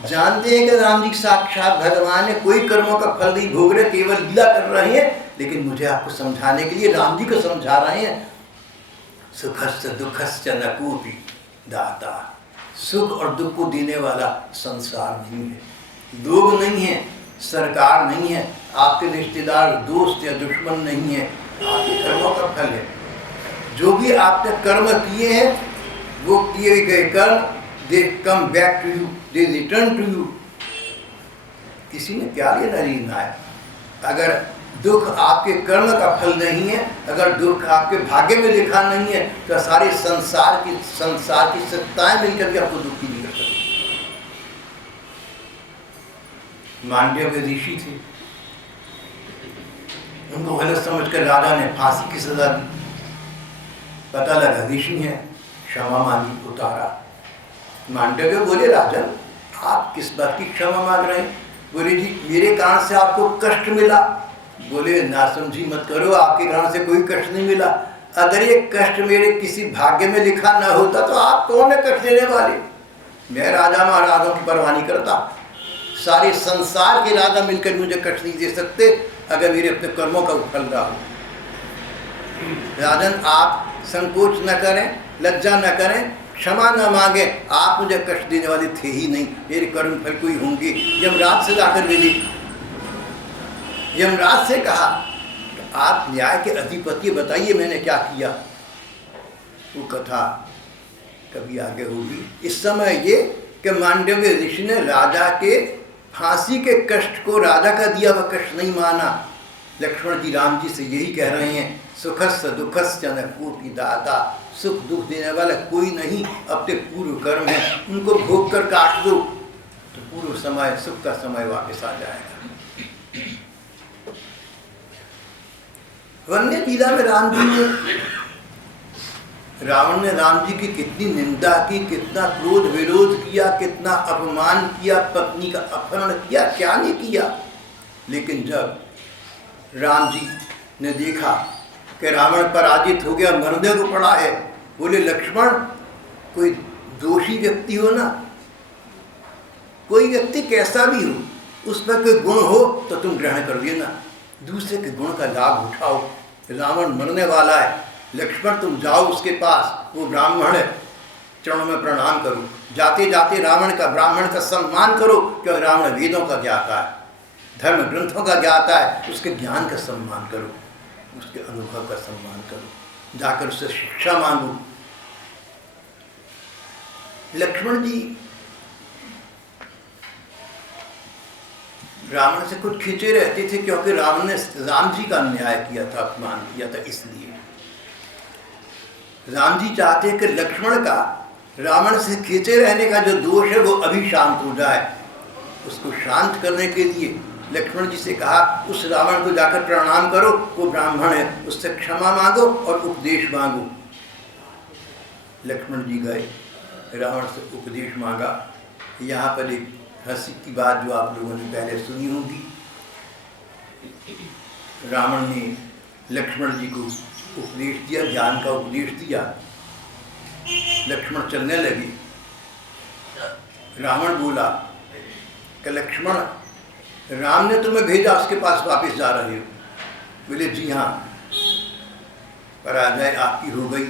जानते हैं कि राम जी साक्षात भगवान है, कोई कर्मों का फल नहीं भोग रहे, केवल लीला कर रहे हैं, लेकिन मुझे आपको समझाने के लिए राम जी को समझा रहे हैं। सुखस्य दुखस्य न कोपि दाता, सुख और दुख को देने वाला संसार नहीं है, लोग नहीं है, सरकार नहीं है, आपके रिश्तेदार दोस्त या दुश्मन नहीं है, आपके कर्मों का फल है। जो भी आपने कर्म किए हैं, वो किए गए कर्म they come back to you, they return to you. किसी ने क्या लेना देना है। अगर दुख आपके कर्म का फल नहीं है, अगर दुख आपके भाग्य में लिखा नहीं है, तो सारे संसार की सत्ताएं मिलकर भी आपको दुखी नहीं कर सकती। मांडव्य ऋषि थे, उनको गलत समझकर राजा ने फांसी की सजा दी। पता लगा ऋषि है, क्षमा मांगी, उतारा। मांडव्य बोले, राजन आप किस बात की क्षमा मांग रहे हैं? बोले जी मेरे कारण से आपको कष्ट मिला। बोले नासमझी मत करो, आपके कारण से कोई कष्ट नहीं मिला। अगर ये कष्ट मेरे किसी भाग्य में लिखा ना होता तो आप कौन है कष्ट देने वाले? मैं राजा महाराजाओं की परवाह नहीं करता, सारे संसार के राजा मिलकर मुझे कष्ट नहीं दे सकते। अगर मेरे अपने कर्मों का फल रहा हो। राजन, आप संकोच न करें, लज्जा न करें, क्षमा न मांगे। आप मुझे कष्ट देने वाले थे ही नहीं, मेरे कर्म फल कोई होंगे। यमराज से जाकर मिली, यमराज से कहा आप न्याय के अधिपति, बताइए मैंने क्या किया। वो कथा कभी आगे होगी। इस समय ये कि मांडव्य ऋषि ने राजा के फांसी के कष्ट को राजा का दिया हुआ कष्ट नहीं माना। लक्ष्मण जी राम जी से यही कह रहे हैं, सुखस्य दुखस्य न कोटि दाता। सुख दुख देने वाला कोई नहीं, अपने पूर्व कर्म है उनको भोग कर काट दो तो पूर्व समय, सुख का समय वापस आ जाएगा। वन्य लीला में राम जी ने, रावण ने राम जी की कितनी निंदा की, कितना क्रोध विरोध किया, कितना अपमान किया, पत्नी का अपहरण किया, क्या नहीं किया। लेकिन जब राम जी ने देखा कि रावण पराजित हो गया, मरने को पड़ा है, बोले लक्ष्मण कोई दोषी व्यक्ति हो ना, कोई व्यक्ति कैसा भी हो, उसमें कोई गुण हो तो तुम ग्रहण कर लेना, दूसरे के गुण का लाभ उठाओ। रावण मरने वाला है, लक्ष्मण तुम जाओ उसके पास, वो ब्राह्मण है, चरणों में प्रणाम करो। जाते जाते रावण का, ब्राह्मण का सम्मान करो, क्योंकि रावण वेदों का ज्ञाता है, धर्म ग्रंथों का ज्ञाता है, उसके ज्ञान का सम्मान करो, उसके अनुभव का सम्मान करो, जाकर उससे शिक्षा मांगो। लक्ष्मण जी रावण से कुछ खींचे रहते थे, क्योंकि रावण ने राम जी का अन्याय किया था, अपमान किया था। इसलिए राम जी चाहते कि लक्ष्मण का रावण से खींचे रहने का जो दोष है वो अभी शांत हो जाए। उसको शांत करने के लिए लक्ष्मण जी से कहा उस रावण को जाकर प्रणाम करो, वो ब्राह्मण है, उससे क्षमा मांगो और उपदेश मांगो। लक्ष्मण जी गए, रावण से उपदेश मांगा। यहाँ पर एक हंसी की बात जो आप लोगों ने पहले सुनी होगी। रावण ने लक्ष्मण जी को उपदेश दिया, ज्ञान का उपदेश दिया। लक्ष्मण चलने लगे। रावण बोला कि लक्ष्मण, राम ने तुम्हें भेजा, उसके पास वापस जा रहे हो? बोले जी हाँ, पराजय आपकी हो गई,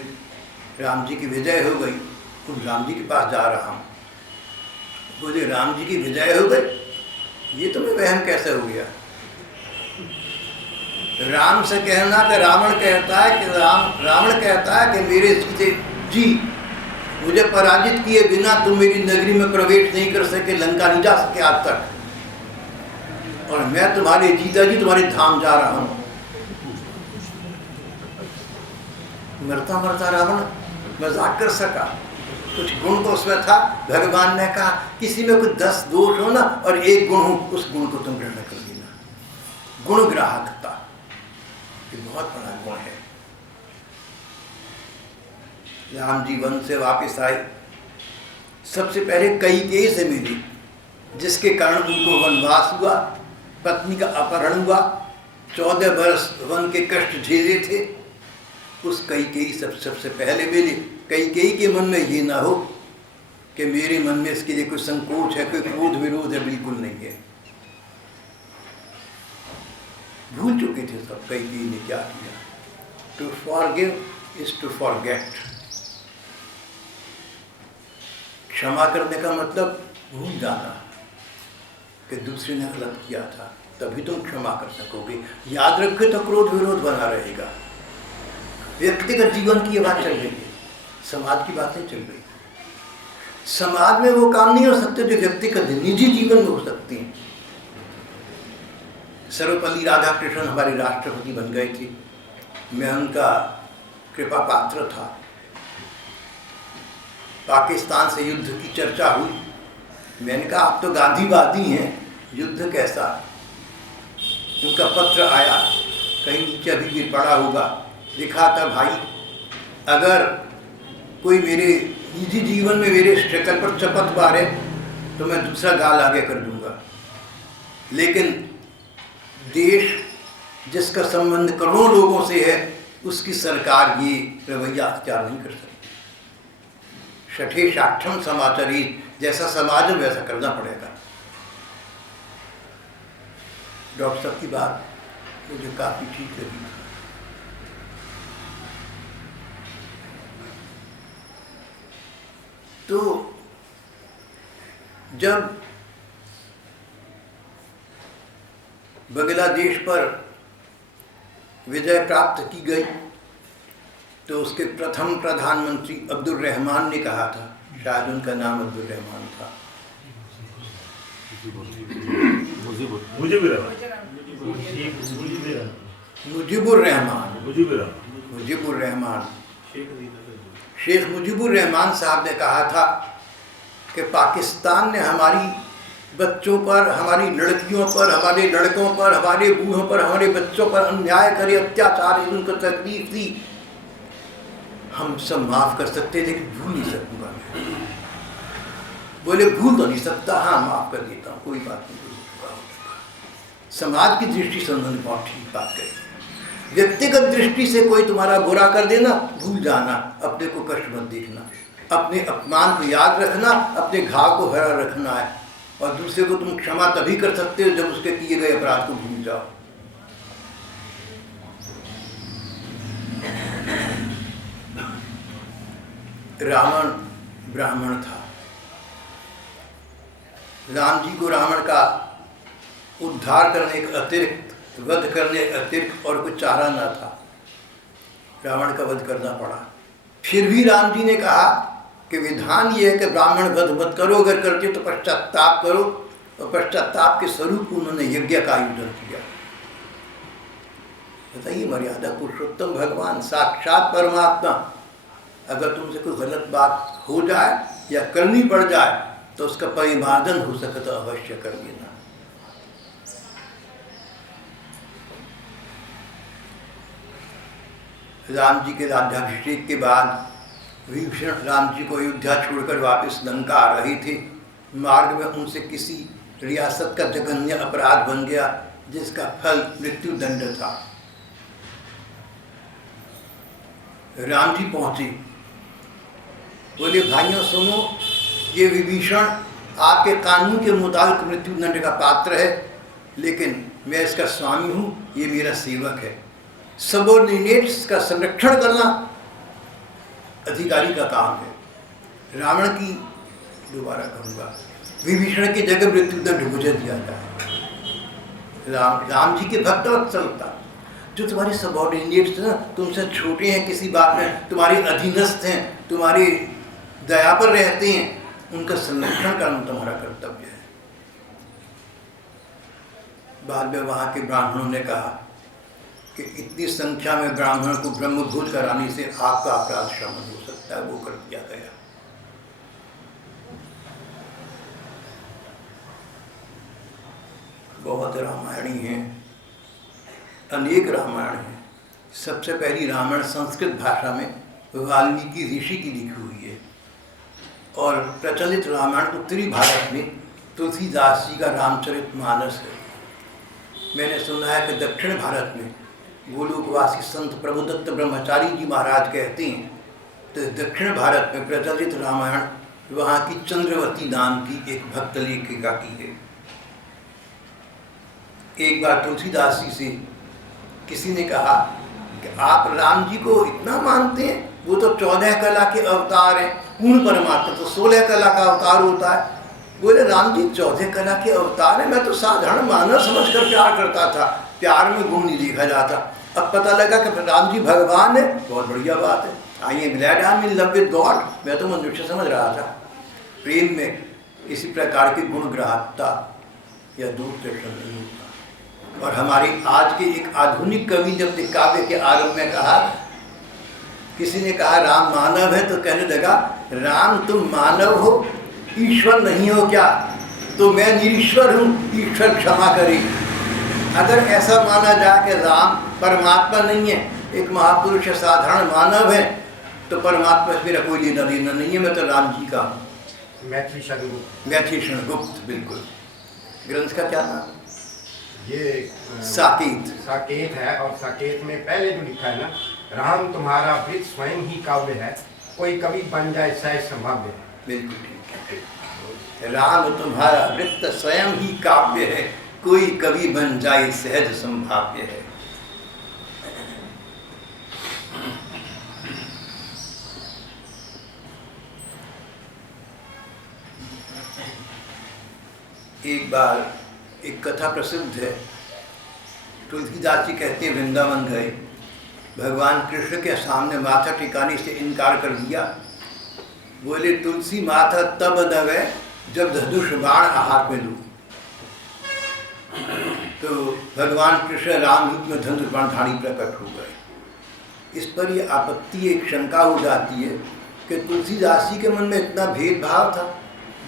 राम जी की विजय हो गई, तुम राम जी के पास जा रहा हूँ। बोले राम जी की विजय हो गई, ये तुम्हें वहम कैसे हो गया? राम से कहना कि रावण कहता है कि रावण कहता है कि मेरे सीते जी मुझे पराजित किए बिना तुम मेरी नगरी में प्रवेश नहीं कर सके, लंका नहीं जा सके आज तक, और मैं तुम्हारे जीता जी तुम्हारे धाम जा रहा हूं। मरता मरता रावण मजाक कर सका, कुछ गुण तो उसमें था। भगवान ने कहा किसी में कुछ 10 दोष हो ना और एक गुण हो, उस गुण को तुम ग्रहण कर लेना। गुण ग्राहकता ये बहुत बड़ा गुण है। राम जी वन से वापस आए, सबसे पहले कैकेयी से मिली, जिसके कारण उनको वनवास हुआ, पत्नी का अपहरण हुआ, 14 वर्ष वन के कष्ट झेले थे। उस कैकेयी सबसे पहले मिली। कैकेयी के मन में ये ना हो कि मेरे मन में इसके लिए कोई संकोच है, कोई क्रोध विरोध है, बिल्कुल नहीं है। भूल चुके थे सब कैकेयी ने क्या किया। To forgive is to forget. क्षमा करने का मतलब भूल जाना कि दूसरे ने गलत किया था, तभी तुम क्षमा कर सकोगे। याद रखो तो क्रोध विरोध बना रहेगा। व्यक्तिगत जीवन की ये बात चल रही है, समाज की बात नहीं चल रही। समाज में वो काम नहीं हो सकते जो व्यक्तिगत निजी जीवन में हो सकते हैं। सर्वपल्ली राधाकृष्णन हमारे राष्ट्रपति बन गए थे, मैं उनका कृपा पात्र था। पाकिस्तान से युद्ध की चर्चा हुई, मैंने कहा आप तो गांधीवादी हैं, युद्ध कैसा। उनका पत्र आया, कहीं नीचे अभी भी पड़ा होगा, लिखा था भाई अगर कोई मेरे निजी जीवन में मेरे शक्ल पर चपत मारे तो मैं दूसरा गाल आगे कर दूंगा, लेकिन देश जिसका संबंध करोड़ों लोगों से है उसकी सरकार ये रवैया अख्तियार नहीं कर सकती। छठे साक्षम समाचारी, जैसा समाज है वैसा करना पड़ेगा। डॉक्टर साहब की बात मुझे काफी ठीक लगी। तो जब बांग्लादेश पर विजय प्राप्त की गई तो उसके प्रथम प्रधानमंत्री अब्दुल रहमान ने कहा था, शायद उनका नाम अब्दुल रहमान था, मुजीबुर रहमान, शेख मुजीबुर रहमान साहब ने कहा था कि पाकिस्तान ने हमारी बच्चों पर, हमारी लड़कियों पर, हमारे लड़कों पर, हमारे बूढ़ों पर, हमारे बच्चों पर अन्याय करे, अत्याचार, उनको तकलीफ दी, हम सब माफ कर सकते लेकिन भूल नहीं सकूंगा मैं। बोले भूल तो नहीं सकता, हाँ माफ कर देता हूँ, कोई बात नहीं। समाज की दृष्टि से उन्होंने बहुत ठीक बात कही। व्यक्तिगत दृष्टि से कोई तुम्हारा बुरा कर देना, भूल जाना, अपने को कष्ट मत देखना, अपने अपमान को याद रखना, अपने घाव को हरा रखना है, और दूसरे को तुम क्षमा तभी कर सकते हो जब उसके किए गए अपराध को भूल जाओ। रावण ब्राह्मण था, राम जी को रावण का उद्धार करने के अतिरिक्त, वध करने अतिरिक्त और कुछ चारा न था, रावण का वध करना पड़ा। फिर भी राम जी ने कहा कि विधान ये है कि ब्राह्मण वध मत करो, अगर करते तो पश्चाताप करो, और पश्चाताप के स्वरूप उन्होंने यज्ञ का आयोजन किया। बताइए, मर्यादा पुरुषोत्तम भगवान साक्षात परमात्मा, अगर तुमसे कोई गलत बात हो जाए या करनी पड़ जाए तो उसका परिमार्जन हो सके तो अवश्य कर देना। राम जी के राज्याभिषेक के बाद विभीषण राम जी को अयोध्या छोड़कर वापस लंका आ रहे थे। मार्ग में उनसे किसी रियासत का जघन्य अपराध बन गया जिसका फल मृत्यु दंड था। राम जी पहुंचे, बोले भाइयों सुनो, ये विभीषण आपके कानून के मुताबिक मृत्यु दंड का पात्र है, लेकिन मैं इसका स्वामी हूँ, ये मेरा सेवक है। सबॉर्डिनेट्स का संरक्षण करना अधिकारी का काम है। रावण की, दोबारा कहूँगा, विभीषण की जगह मृत्यु दंड मुझे दिया जाए। राम जी के भक्त वत्सलता, जो तुम्हारे सबॉर्डिनेट्स हैं, तुमसे छोटे हैं, किसी बात में तुम्हारे अधीनस्थ हैं, तुम्हारी दया पर रहते हैं, उनका संरक्षण करना तुम्हारा कर्तव्य है। बाद में वहाँ के ब्राह्मणों ने कहा कि इतनी संख्या में ब्राह्मण को ब्रह्मभोज कराने से आपका अपराध शमन हो सकता है, वो कर दिया गया। बहुत रामायणी हैं, अनेक रामायण हैं। सबसे पहली रामायण संस्कृत भाषा में वाल्मीकि ऋषि की लिखी हुई है, और प्रचलित रामायण उत्तरी भारत में तुलसीदास जी का रामचरितमानस है। मैंने सुना है कि दक्षिण भारत में गोलोकवासी संत प्रभुदत्त ब्रह्मचारी जी महाराज कहते हैं, तो दक्षिण भारत में प्रचलित रामायण वहाँ की चंद्रवती नाम की एक भक्त लेखिका की है। एक बार तुलसीदास जी से किसी ने कहा कि आप राम जी को इतना मानते हैं, वो तो 14 कला के अवतार हैं, पूर्ण परमात्मा तो 16 कला का अवतार होता है। बोले राम जी 14 कला के अवतार हैं, मैं तो साधारण मानव समझकर प्यार करता था, प्यार में गुण नहीं देखा जाता। अब पता लगा कि राम जी भगवान है, बहुत बढ़िया बात है। I am glad I am in love with God, मैं तो मनुष्य समझ रहा था। प्रेम में इसी प्रकार की गुण ग्राह्यता या दूर दर्शन नहीं होता। और हमारे आज के एक आधुनिक कवि ने अपने काव्य के आरंभ में कहा, किसी ने कहा राम मानव है, तो कहने लगा राम तुम मानव हो, ईश्वर नहीं हो क्या? तो मैं निरीश्वर हूँ, ईश्वर क्षमा करे। अगर ऐसा माना जाए कि राम परमात्मा नहीं है, एक महापुरुष साधारण मानव है, तो परमात्मा से मेरा कोई लेना देना नहीं है, मैं तो राम जी का हूँ। मैथिलीशरण गुप्त, बिल्कुल। ग्रंथ का क्या नाम? ये साकेत है, और साकेत में पहले जो लिखा है ना, राम तुम्हारा वृत्त स्वयं ही काव्य है, कोई कवि बन जाए सहज संभाव्य है। बिल्कुल ठीक है। राम तुम्हारा वृत्त स्वयं ही काव्य है, कोई कवि बन जाए सहज संभाव्य है। एक बार एक कथा प्रसिद्ध है। तुलसीदास जी कहते हैं वृंदावन गए, भगवान कृष्ण के सामने माथा टिकाने से इनकार कर दिया। बोले तुलसी माथा तब दबे जब धनुष बाण हाथ में लूं। तो भगवान कृष्ण राम रूप में धनुष बाणधारी प्रकट हो गए। इस पर ये आपत्ति, एक शंका हो जाती है कि तुलसीदास जी के मन में इतना भेदभाव था।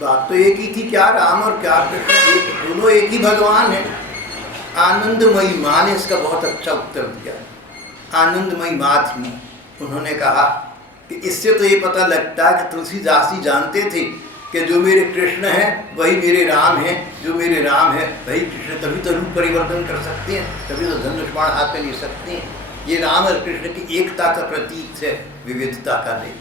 बात तो एक ही थी, क्या राम और क्या कृष्ण, दोनों एक ही भगवान है। आनंदमयी माँ ने इसका बहुत अच्छा उत्तर दिया। आनंदमयी माँ थी, उन्होंने कहा कि इससे तो ये पता लगता है कि तुलसीदास जी जानते थे कि जो मेरे कृष्ण हैं वही मेरे राम हैं, जो मेरे राम है वही कृष्ण, तभी तो रूप परिवर्तन कर सकते हैं, तभी तो धनुष बाण हाथ में ले सकते हैं। ये राम और कृष्ण की एकता का प्रतीक है, विविधता का नहीं।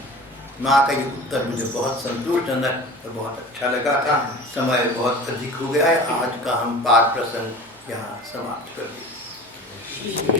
माँ का ये उत्तर मुझे बहुत संतोषजनक और बहुत अच्छा लगा था। समय बहुत अधिक हो गया है, आज का हम पाठ प्रसंग यहाँ समाप्त कर दें।